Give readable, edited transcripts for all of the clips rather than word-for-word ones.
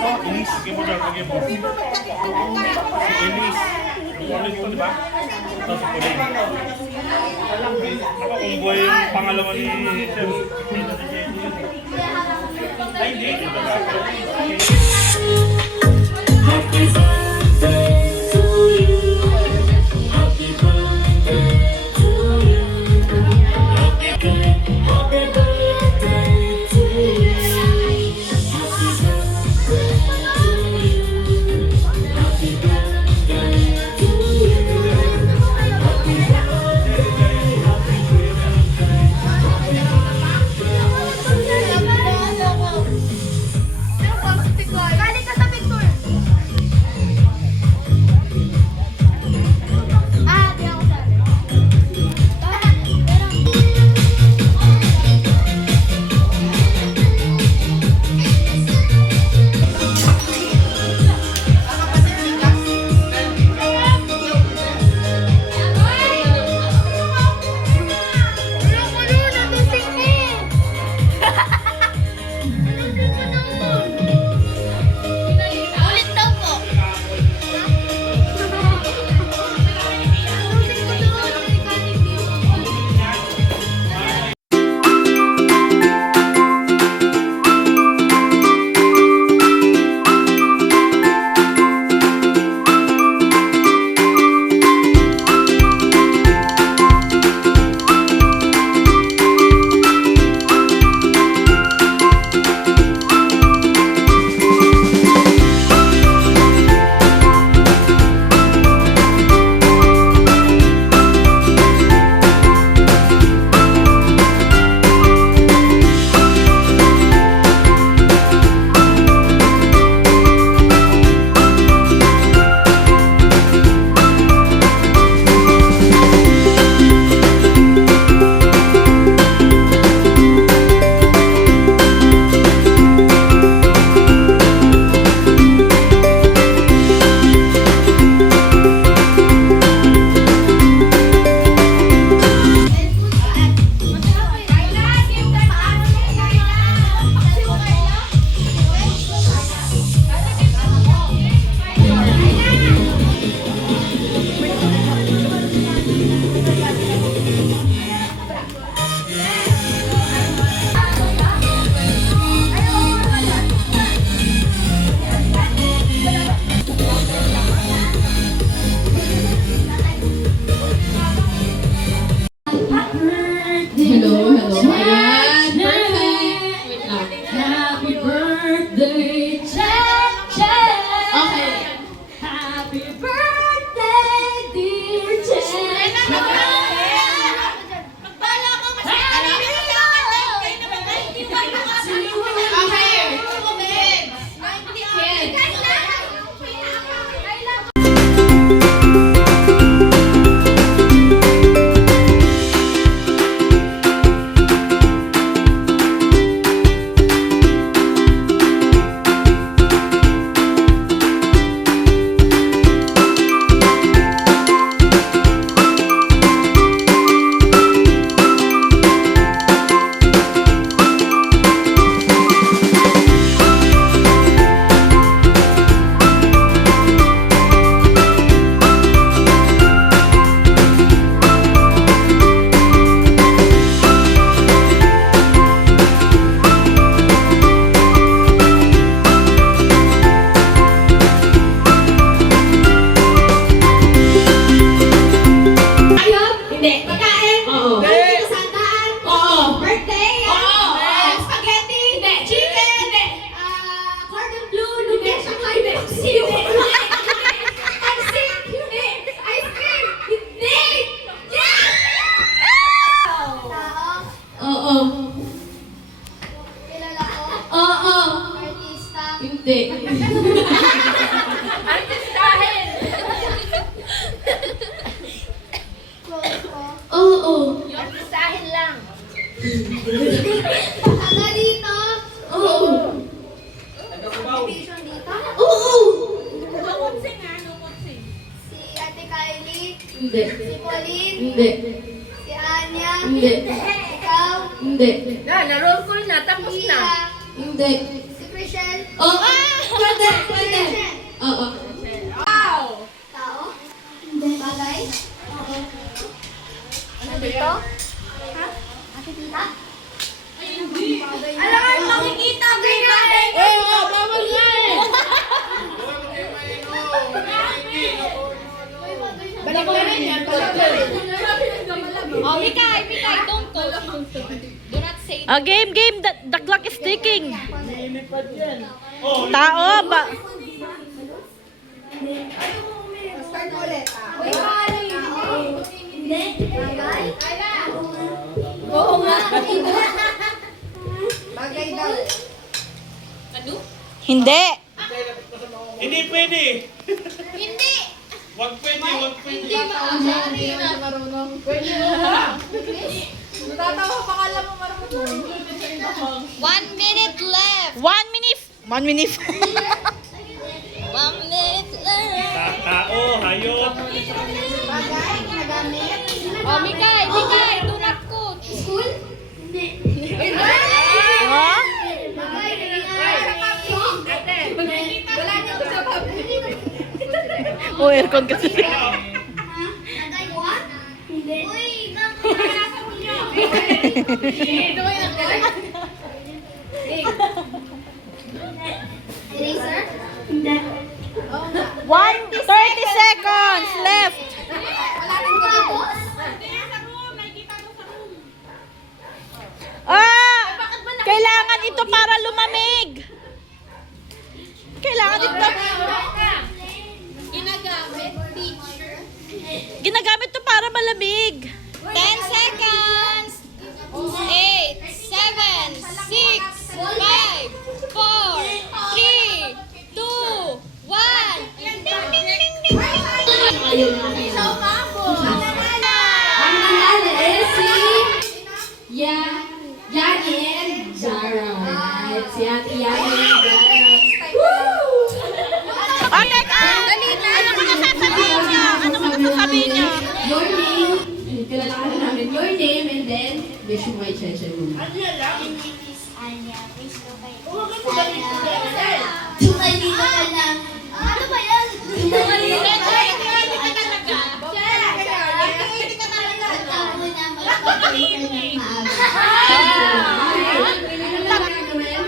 Elise, sige mo dyan, sige mo. Si Elise. Ulit ito, di ba? Ito si Pauline. Ako, kung buhay yung pangalawa ni Sir. Ay, hindi. Ito ba? Happy birthday to you. Happy birthday to you. Happy birthday to you. Happy birthday to you. Happy birthday to you. Happy birthday, happy birthday. Galing ka sa picture. Di ako sabi. Ulit daw po. Hello. Ayan. Perfect. Wait lang. Happy birthday, Chen Chen. Okay. Happy birthday, dear Chen Chen. Magpala ko kasi ano kayo naman hindi ba Hindi. Artistahin! Close ko. Oo. Yung artistahin lang. Taga dito. Oo. Division dito. Oo. Nukunsing nga, nukunsing. Si Ate Kylie. Hindi. Si Pauline. Hindi. Si Anya. Hindi. Ikaw. Hindi. Na, na-roll call na, tapos Si na. Ila. Hindi. Si Chriselle. Oo. Pwede. Oo. Tao? Hindi. Bagay? Oo. Ano dito? Ha? Ate tita? Alam mo, makikita ko yung bagay. Bawal nga eh. Balik na rin yan. Oh, Mikay, don't go. Do not say Game. The clock is ticking. Oh, Tao ba? Start ulit. Uy, pangalan yun. Hindi. Bagay? Oo nga. Bagay daw. Ano? Hindi. hindi pwede. Hindi! Wag pwede, wag pwede. Natatawa pa ka lang mo marunong. 1 minute left! 1 minute. 1 minute. 1 minute left! Tao, hayop. Bagay? Nagamit? Oh, Mikay, do not cook! School? Hindi. Ha? Bagay? Wala niyo ko sa public. Oh, aircon kasi. Bagay what? Hindi. Uy, Eraser? Hindi. 30 seconds left. Wala nang tapos? Kailangan ito para lumamig. Kailangan ito. Ginagamit, teacher. Ginagamit ito para malamig. 10 seconds! 8, 7, 6, 5, 4, 3, 2, 1. Ding, ding, ding, ding, ding. Ang nanalo is si Yani and Jara. Right? Si Ate Yani and Jara. Oh, teka. Ano ko nasasabihin niya? Ano ko nasasabihin niya? Your name. Kilala ka na namin. Your name and then wish mo kay Cheche mo. My name is Anya. Please go kay Anya. Tumay dito ka lang. Ano ba yan? Tumay dito ka lang.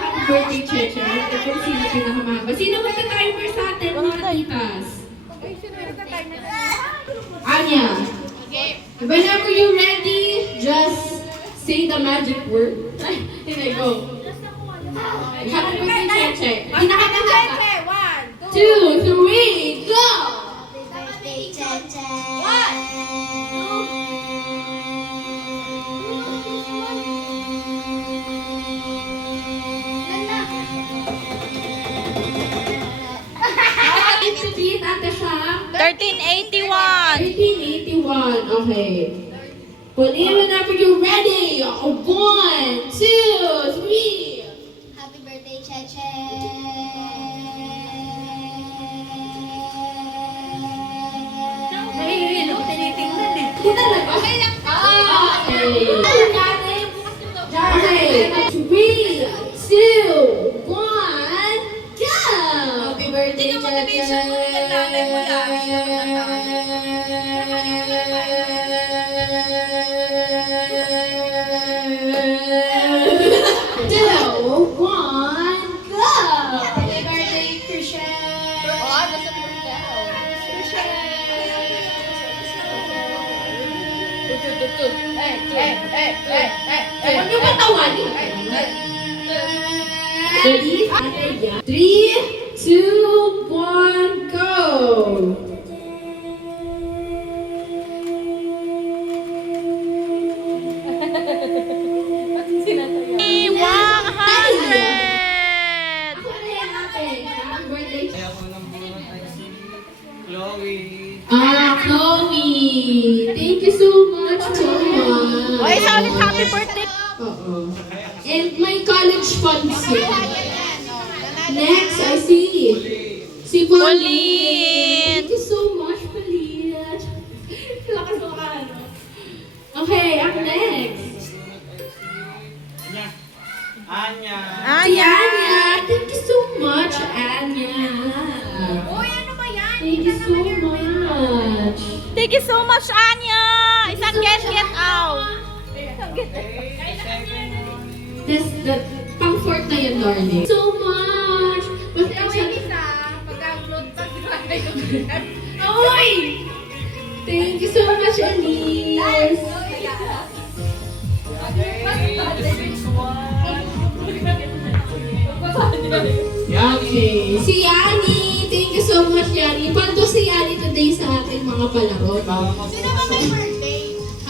Happy birthday, Cheche. Ito sino pinakamahaba. Sino magta-timer sa atin, mga katitas? Anya. Whenever you're ready, just say the magic word. Here go. Happy birthday, Cheche. Pinakamahaba. 2, 3, go! Happy birthday, Cheche. Repeat, Ate Shang. 1381. 1881. Okay. Whenever you're ready. 1, 2, 3. Happy birthday, Cheche. Hindi talaga. Okay lang. Okay. 3, 2, 1, go! Happy birthday, Happy birthday, Christian. Huwag niyo patawanin. Ready? Ate, yeah. 3, 2, 1, go! Ako na yan, ate. Happy birthday. Chloe. Thank you so much, Chloe. Oh, isa ulit happy birthday. Oo. And my college funds here. Next, I see. Si Pauline. Pauline. Thank you so much, Pauline. Lakas mo ka, ano? Okay, ang next. Anya. Si Anya. thank you so much, Anya. Uy, ano ba yan? Thank you so much. Thank you so much, Anya! Isang get out! That's pang fourth na yan, darling. So much. Pasensya. Oy! Thank you so much, Elise. Okay. Si Yani. Thank you so much, Yani. Pando si Yani today sa ating mga palaro. Sino ba may birthday?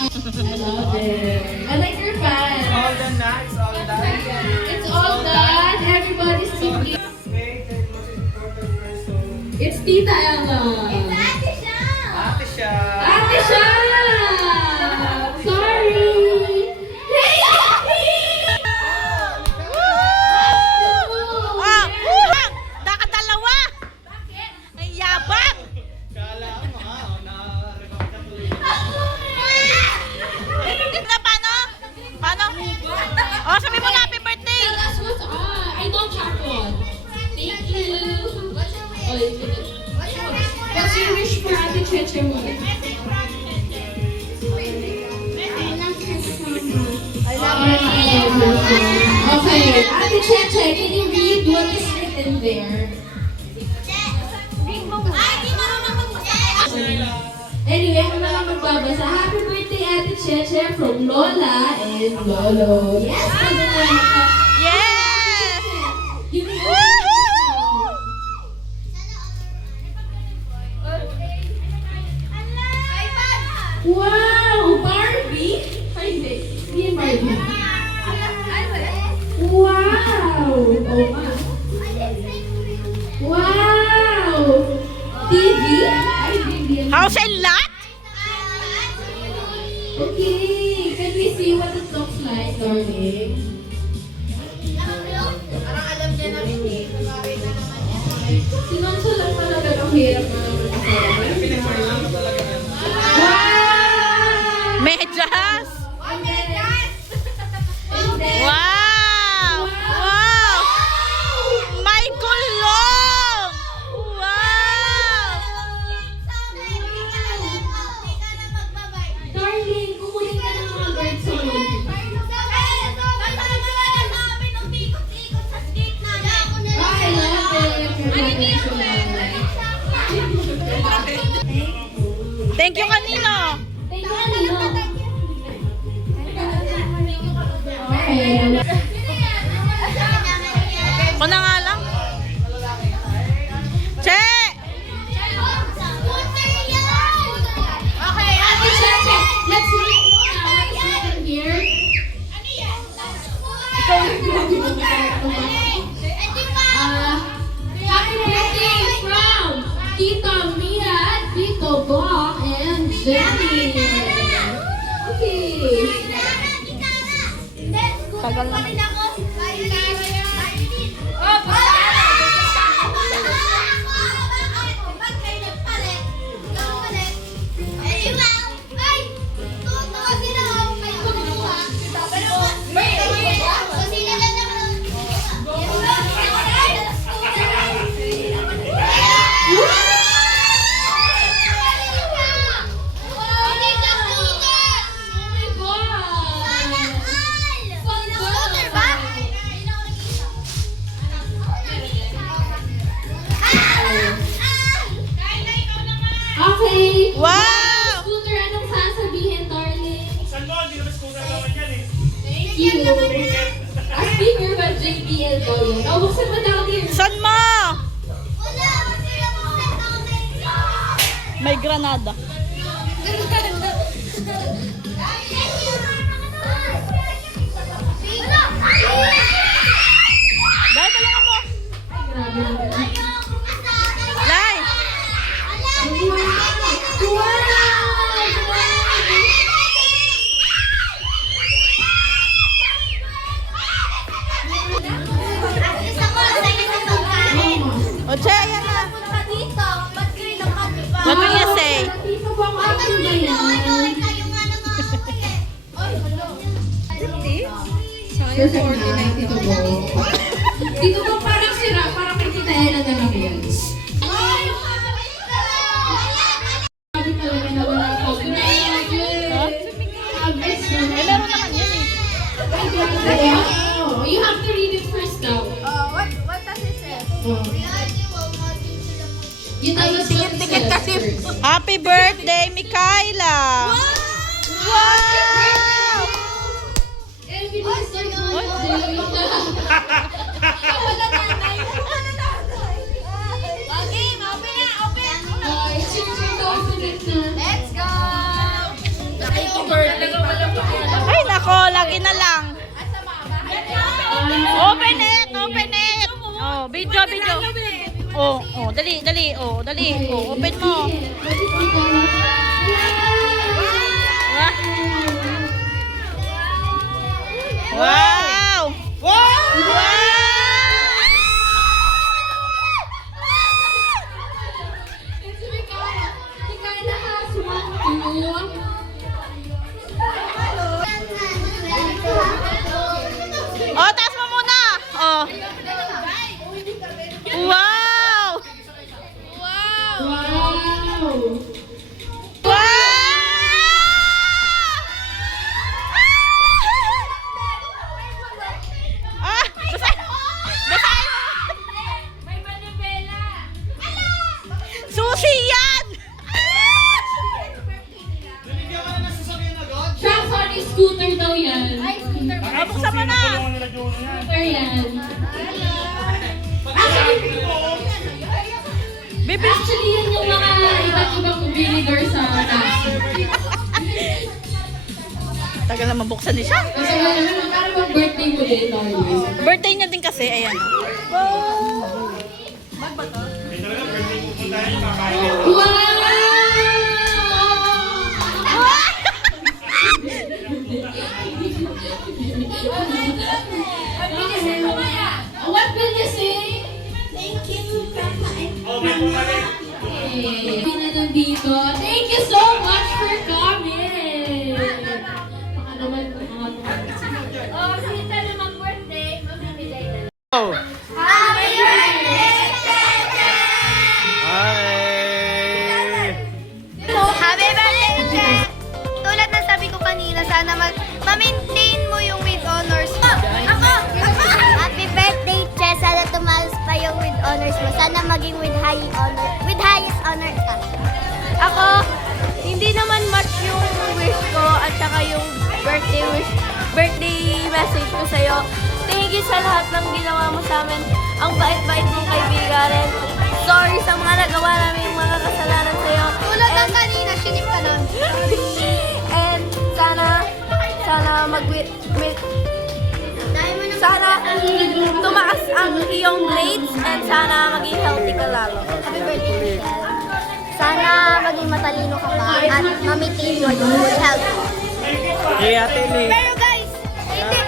I love it. I like your fan. All done na, it's all done. It's all done. Everybody's singing. Wait, the most important person. It's Tita Ella. Ate siya! Ate siya. Ate siya! Sorry! Hey! Ah! Nakadalawa! Ang yabang! Kala mo ha, na-record na tuloy. Na paano? Paano? Oh, sabi mo na happy birthday! Tell us what's I don't chocolate. Thank you. Oh, you finished. What's your wish for Ate Cheche mo? Okay, Ate Cheche, can you read what is written there? Anyway, ako na lang magbabasa. Happy birthday, Ate Cheche, from Lola and Lolo. Yes! Yes! Give me Wow! Barbie? Ay, hindi. Hindi yung Barbie. Wow! Oh, ma. Wow! TV? Ay, hindi yan. House and lot? Okay, can we see what it looks like, darling? Parang alam niya na hindi. Kumari na naman yan. Sinansa lang talaga ng hirap na naman ako. Pinag-lang mo talaga na. Wow! Medyas! And then, Wow! Wow! May gulong! Wow! darling, kukunin ka ng mga guards sa loob. I love it. Thank you kanino? Thank you, kanino? Okay. Ako na nga lang. Che! Okay, Ate Cheche, let's read what's written here. Happy birthday from Tita Mia, Tito Bong, and Jenny. Okay. Tagal na. Okay. Wow! Scooter, anong sasabihin, darling? Saan mo? Hindi naman scooter naman yan eh. Thank you. A speaker ba JBL daw yun? Oh, buksan mo daw din. San mo? May granada. Dahil talaga mo. Grabe naman. Lai! O, Che, ayan na. What will you say? Tito Bong, ano ba yan? Perfect na, Tito Bong. Tito Bong, parang Oh. Yun ang Tikit kasi. Happy birthday, Mikaela! Wow! And bilis ng birthday. Oh, it's your turn to open it na. Let's go! Ay, nako, lagi na lang. Open it, open it. Oh, video. Oh, dali. Oh, open mo. Wow! It's Mikaela has one, two. Oh, taas mo muna. Oh. Wow! Wow! Ah, basahin mo. Susi yan! Binigyan ka na ng sasakyan agad? Truck, sorry, scooter daw yan. Ah, buksan mo na. Scooter yan. Bibi. Actually, yan yung mga iba't ibang vinegar sa taxi. Tagal na mabuksan din siya. Kasi wala naman, parang mag birthday mo din, Darwin. Birthday niya din kasi, ayan. What will you say? Thank you, Papa. Hindi na nandito. Thank you so much for coming! Baka naman, Oh, since ano mag-birthday, magbibigay na. Oh. Happy birthday! Hi! Happy birthday, Che! Tulad na sabi ko kanina, sana ma-maintain mo yung with honors mo. Ako! Happy birthday, Che! Sana tumalas pa yung with honors mo. Sana maging with highest honor ka. Ako, hindi naman much yung wish ko at saka yung birthday message ko sa'yo. Thank you sa lahat ng ginawa mo sa amin. Ang bait-bait mong kaibigan. Sorry sa mga nagawa namin mga kasalanan sa'yo. Tulad ng kanina, sinip ka nun. And sana sana tumaas ang iyong grades and sana maging healthy ka lalo. Happy birthday, Michelle. Sana maging matalino ka pa at ma-maintain mo yung good health. Hey, Ate Lee. Pero guys,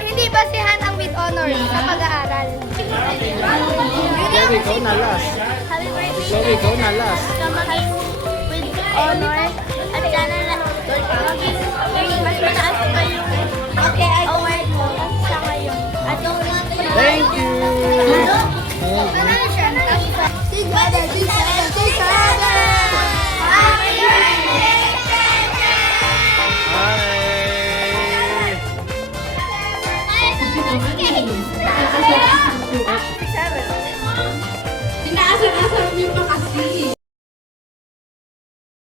hindi basihan ang with honors sa pag-aaral. Chloe, ikaw na last. Happy birthday, Chloe, ikaw na last. sa maging with honor at sana maging mas mataas pa yung award mo at sa ngayon. At Thank you! Happy birthday! Hi! Inaasar-asar mo pa kasi.